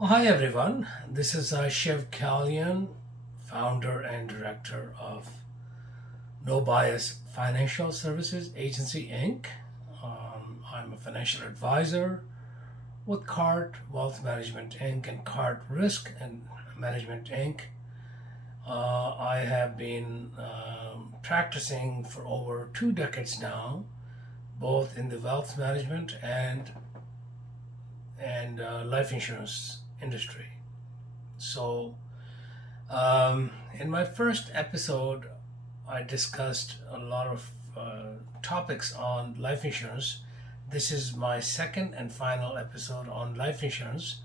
Hi everyone, this is Shiv Kalyan, founder and director of No Bias Financial Services Agency Inc. I'm a financial advisor with CART Wealth Management Inc. and CART Risk and Management Inc. I have been practicing for over 2 decades now, both in the wealth management and life insurance industry. So, in my first episode, I discussed a lot of topics on life insurance. This is my second and final episode on life insurance.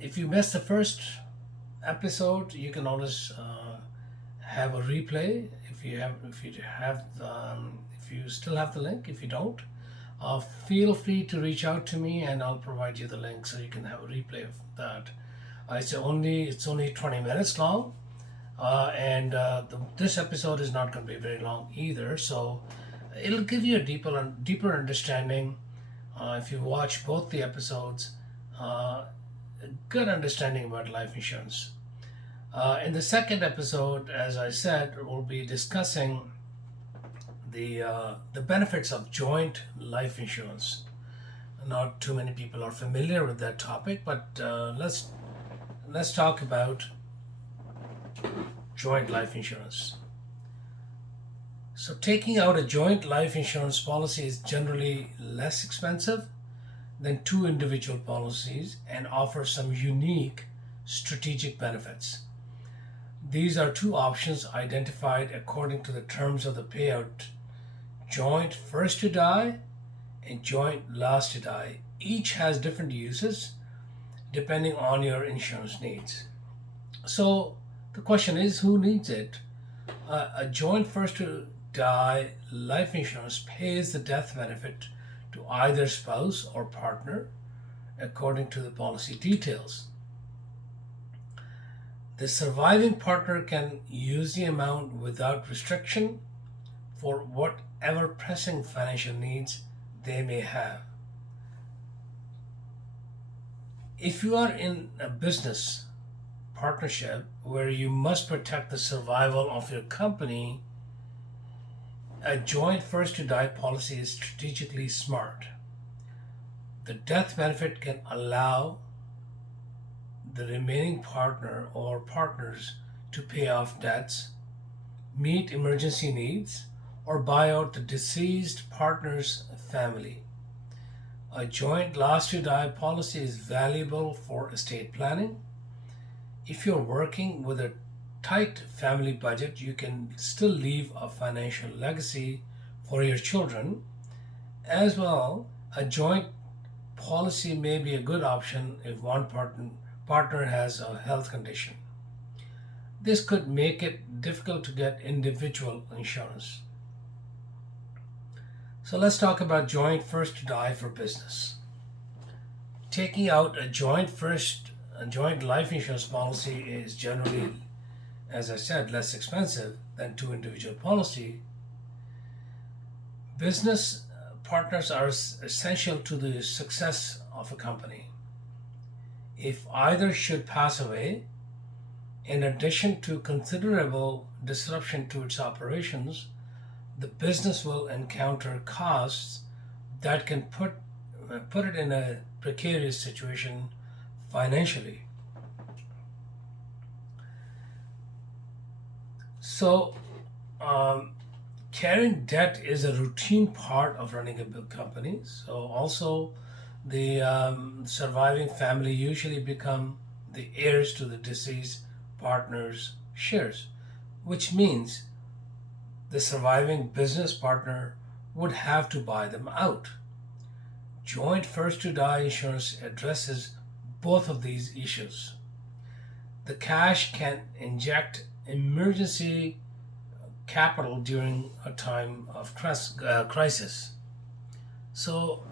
If you missed the first episode, you can always have a replay if you still have the link. If you don't, feel free to reach out to me and I'll provide you the link so you can have a replay of that. It's only 20 minutes long, and this episode is not going to be very long either. So it'll give you a deeper understanding if you watch both the episodes. A good understanding about life insurance. In the second episode, as I said, we'll be discussing the benefits of joint life insurance. Not too many people are familiar with that topic, but let's talk about joint life insurance. So, taking out a joint life insurance policy is generally less expensive than two individual policies and offers some unique strategic benefits. These are two options identified according to the terms of the payout: joint first to die and joint last to die. Each has different uses depending on your insurance needs. So the question is, who needs it? A joint first to die life insurance pays the death benefit to either spouse or partner according to the policy details. The surviving partner can use the amount without restriction for whatever pressing financial needs they may have. If you are in a business partnership where you must protect the survival of your company, a joint first to die policy is strategically smart. The death benefit can allow the remaining partner or partners to pay off debts, meet emergency needs, or buy out the deceased partner's family. A joint last to die policy is valuable for estate planning. If you're working with a tight family budget, you can still leave a financial legacy for your children. As well, a joint policy may be a good option if partner has a health condition. This could make it difficult to get individual insurance. So let's talk about joint first to die for business. Taking out a joint life insurance policy is generally, as I said, less expensive than two individual policy. Business partners are essential to the success of a company. If either should pass away, in addition to considerable disruption to its operations, the business will encounter costs that can put it in a precarious situation financially. So, um, carrying debt is a routine part of running a big company. So, also, the surviving family usually become the heirs to the deceased partner's shares, which means the surviving business partner would have to buy them out. Joint first to die insurance addresses both of these issues. The cash can inject emergency capital during a time of crisis. So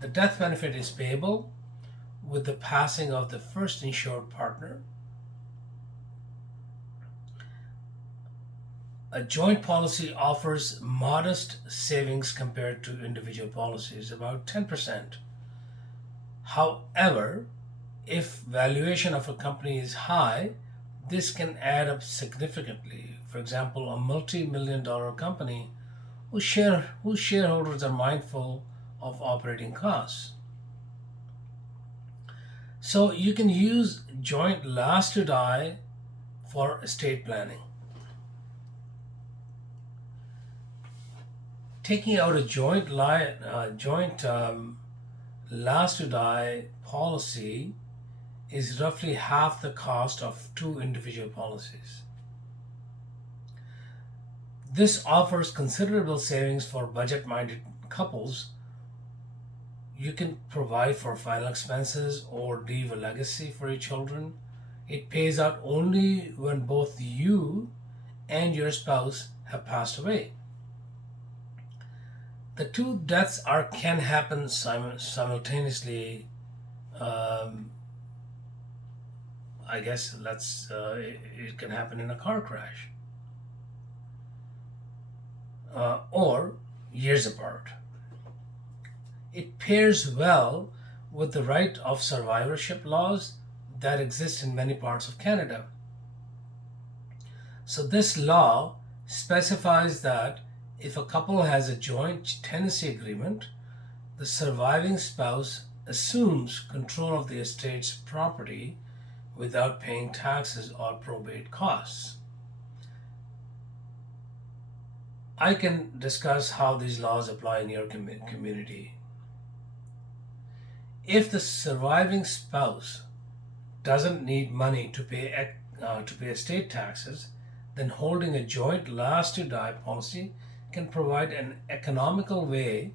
the death benefit is payable with the passing of the first insured partner. A joint policy offers modest savings compared to individual policies, about 10%. However, If valuation of a company is high, this can add up significantly. For example, a multi-million dollar company whose shareholders are mindful of operating costs. So you can use joint last to die for estate planning. Taking out a joint last to die policy is roughly half the cost of two individual policies. This offers considerable savings for budget minded couples. You can provide for final expenses or leave a legacy for your children. It pays out only when both you and your spouse have passed away. The two deaths can happen simultaneously. Um, I guess it can happen in a car crash or years apart. It pairs well with the right of survivorship laws that exist in many parts of Canada. So, this law specifies that if a couple has a joint tenancy agreement, the surviving spouse assumes control of the estate's property without paying taxes or probate costs. I can discuss how these laws apply in your community. If the surviving spouse doesn't need money to pay estate taxes, then holding a joint last to die policy can provide an economical way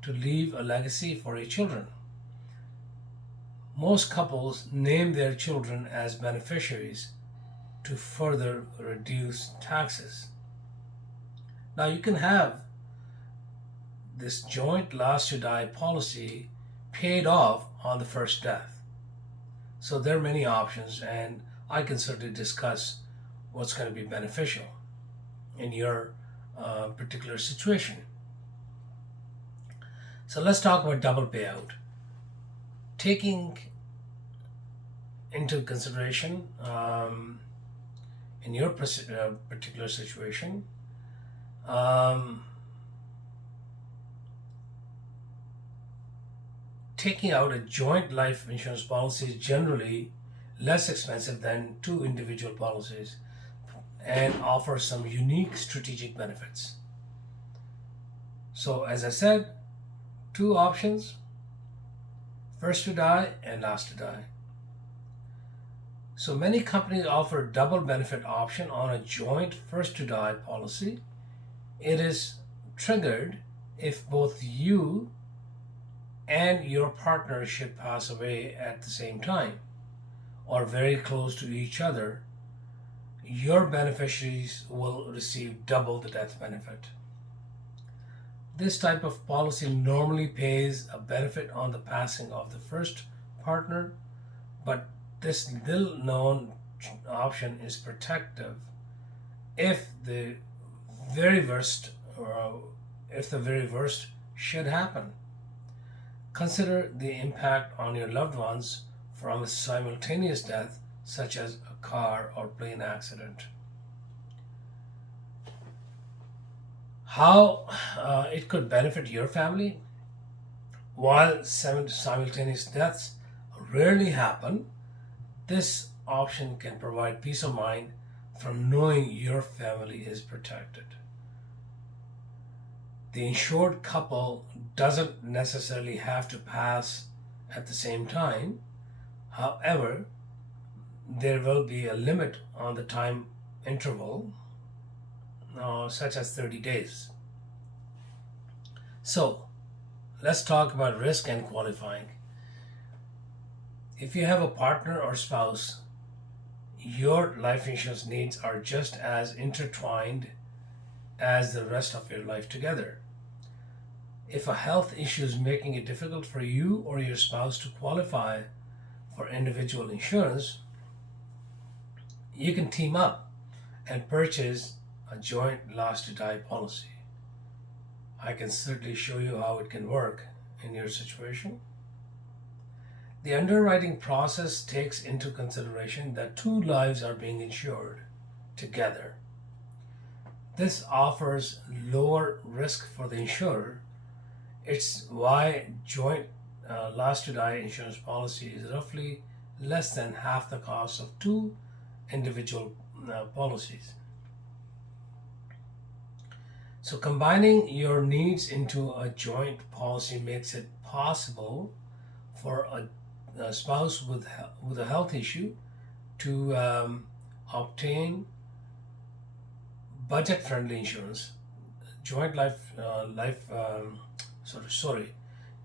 to leave a legacy for your children. Most couples name their children as beneficiaries to further reduce taxes. Now, you can have this joint last to die policy paid off on the first death. So, there are many options, and I can certainly discuss what's going to be beneficial in your particular situation. So, let's talk about double payout. Taking into consideration in your particular situation, um, taking out a joint life insurance policy is generally less expensive than two individual policies and offers some unique strategic benefits. So, as I said, two options: first to die and last to die. So many companies offer a double benefit option on a joint first to die policy. It is triggered if both you and your partner should pass away at the same time or very close to each other. Your beneficiaries will receive double the death benefit. This type of policy normally pays a benefit on the passing of the first partner, but this little known option is protective if the very worst if the very worst should happen. Consider the impact on your loved ones from a simultaneous death, such as a car or plane accident. How it could benefit your family? While simultaneous deaths rarely happen, this option can provide peace of mind from knowing your family is protected. The insured couple doesn't necessarily have to pass at the same time. However, there will be a limit on the time interval, such as 30 days. So, let's talk about risk and qualifying. If you have a partner or spouse, your life insurance needs are just as intertwined as the rest of your life together. If a health issue is making it difficult for you or your spouse to qualify for individual insurance, you can team up and purchase a joint last to die policy. I can certainly show you how it can work in your situation. The underwriting process takes into consideration that two lives are being insured together. This offers lower risk for the insurer. It's why joint last to die insurance policy is roughly less than half the cost of two individual policies. So, combining your needs into a joint policy makes it possible for a spouse with a health issue to obtain budget friendly insurance. Joint life sorry,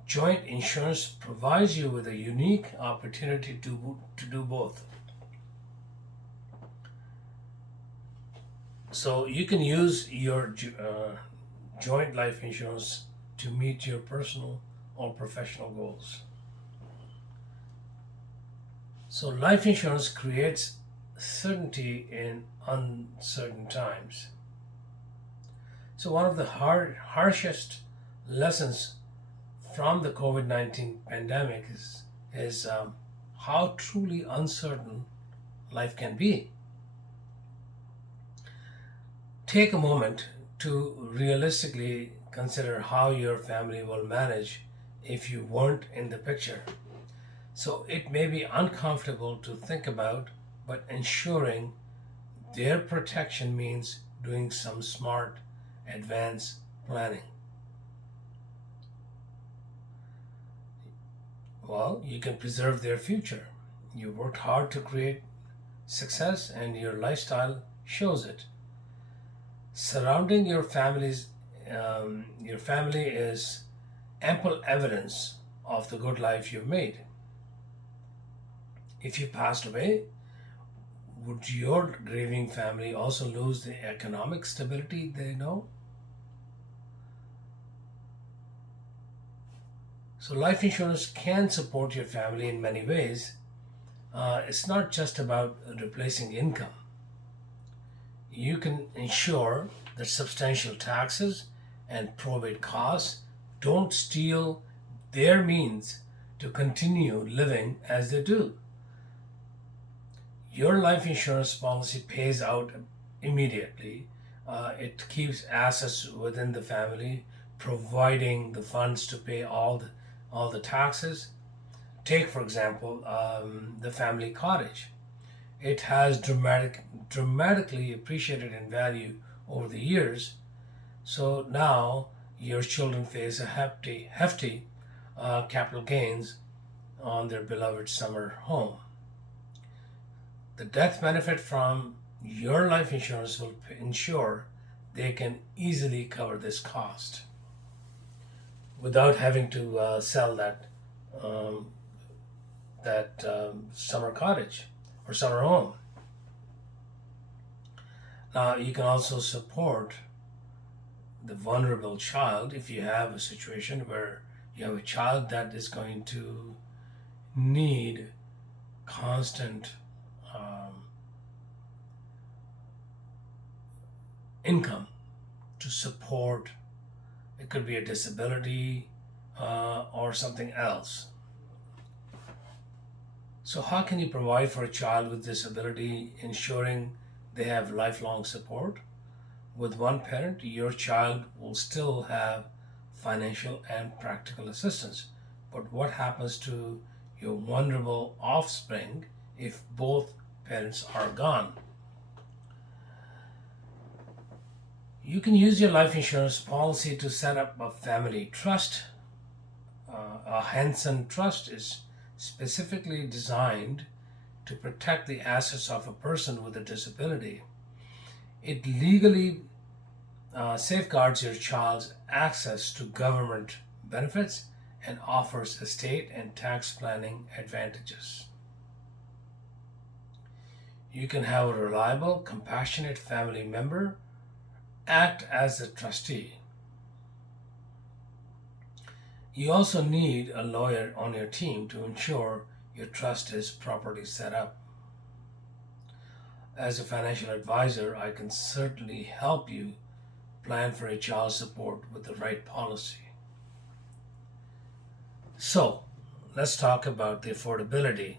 joint insurance provides you with a unique opportunity to do both. So you can use your joint life insurance to meet your personal or professional goals. So life insurance creates certainty in uncertain times. So one of the harshest lessons from the COVID-19 pandemic is how truly uncertain life can be. Take a moment to realistically consider how your family will manage if you weren't in the picture. So it may be uncomfortable to think about, but ensuring their protection means doing some smart, advanced planning. Well, you can preserve their future. You worked hard to create success, and your lifestyle shows it. Surrounding your family is ample evidence of the good life you've made. If you passed away, would your grieving family also lose the economic stability they know? So, life insurance can support your family in many ways. It's not just about replacing income. You can ensure that substantial taxes and probate costs don't steal their means to continue living as they do. Your life insurance policy pays out immediately. It keeps assets within the family, providing the funds to pay all the taxes. Take, for example, the family cottage. It has dramatically appreciated in value over the years. So now your children face a hefty capital gains on their beloved summer home. The death benefit from your life insurance will ensure they can easily cover this cost without having to sell um, that summer cottage or summer home. Now, you can also support the vulnerable child if you have a situation where you have a child that is going to need constant um, income to support. It could be a disability or something else. So, how can you provide for a child with disability, ensuring they have lifelong support? With one parent, your child will still have financial and practical assistance. But what happens to your vulnerable offspring if both parents are gone? You can use your life insurance policy to set up a family trust. A Hansen trust is specifically designed to protect the assets of a person with a disability. It legally safeguards your child's access to government benefits and offers estate and tax planning advantages. You can have a reliable, compassionate family member act as a trustee. You also need a lawyer on your team to ensure your trust is properly set up. As a financial advisor, I can certainly help you plan for a child support with the right policy. So, let's talk about the affordability.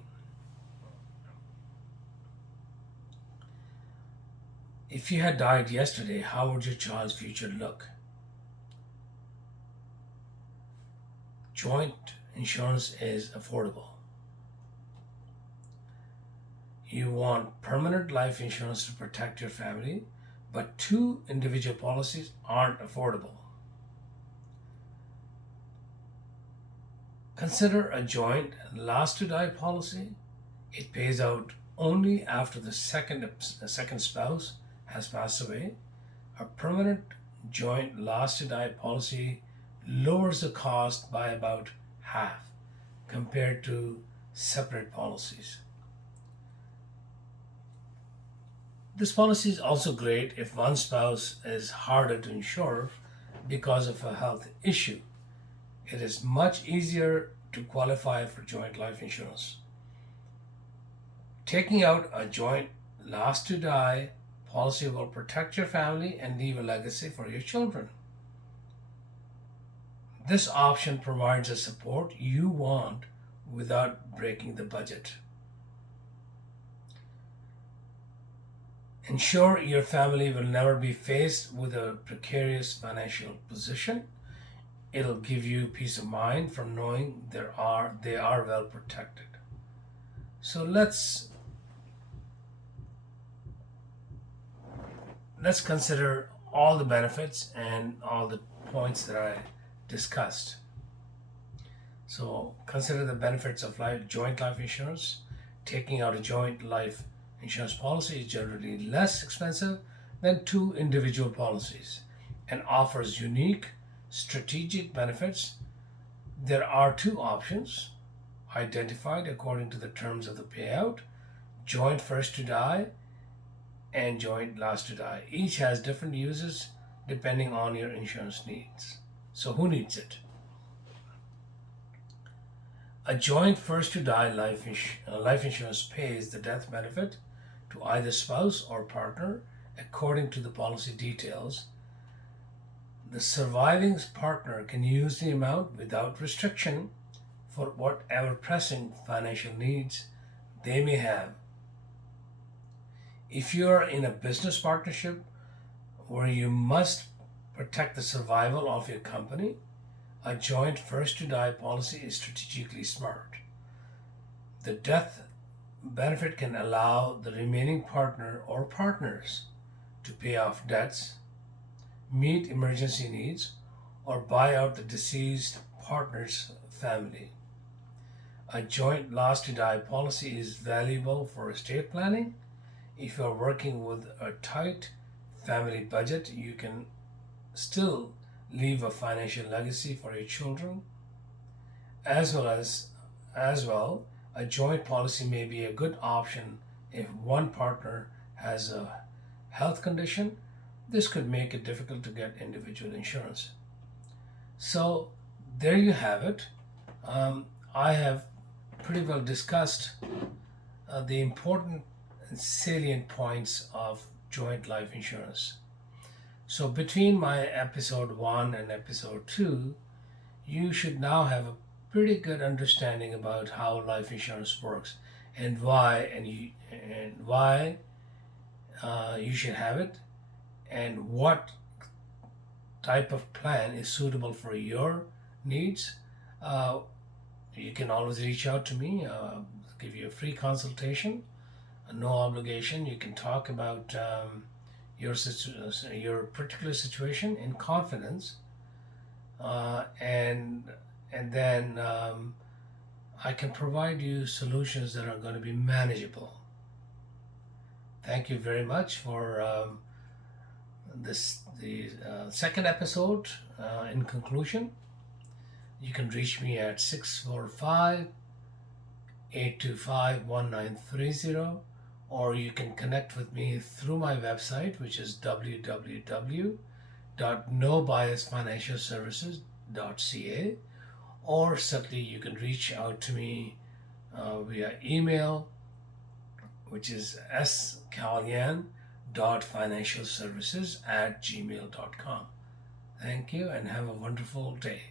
If you had died yesterday, how would your child's future look? Joint insurance is affordable. You want permanent life insurance to protect your family, but two individual policies aren't affordable. Consider a joint last to die policy. It pays out only after the second spouse has passed away. A permanent joint last to die policy lowers the cost by about half compared to separate policies. This policy is also great if one spouse is harder to insure because of a health issue. It is much easier to qualify for joint life insurance. Taking out a joint last to die policy will protect your family and leave a legacy for your children. This option provides the support you want without breaking the budget. Ensure your family will never be faced with a precarious financial position. It'll give you peace of mind from knowing they are well protected. So let's consider all the benefits and all the points that I discussed. So consider the benefits of joint life insurance. Taking out a joint life insurance policy is generally less expensive than two individual policies and offers unique strategic benefits. There are two options identified according to the terms of the payout: joint first to die and joint last to die. Each has different uses depending on your insurance needs. So, who needs it? A joint first to die life insurance pays the death benefit to either spouse or partner according to the policy details. The surviving partner can use the amount without restriction for whatever pressing financial needs they may have. If you are in a business partnership where you must protect the survival of your company, a joint first to die policy is strategically smart. The death benefit can allow the remaining partner or partners to pay off debts, meet emergency needs, or buy out the deceased partner's family. A joint last to die policy is valuable for estate planning. If you are working with a tight family budget, you can still leave a financial legacy for your children. As well, a joint policy may be a good option if one partner has a health condition. This could make it difficult to get individual insurance. So there you have it. I have pretty well discussed the important and salient points of joint life insurance. So between my episode 1 and episode 2, you should now have a pretty good understanding about how life insurance works and why you should have it and what type of plan is suitable for your needs. Uh, you can always reach out to me, give you a free consultation, no obligation. You can talk about your particular situation in confidence, and then I can provide you solutions that are going to be manageable. Thank you very much for the second episode. In conclusion, you can reach me at 645-825-1930, or you can connect with me through my website, which is www.nobiasfinancialservices.ca, or certainly you can reach out to me via email, which is skalyan.financialservices@gmail.com. Thank you and have a wonderful day.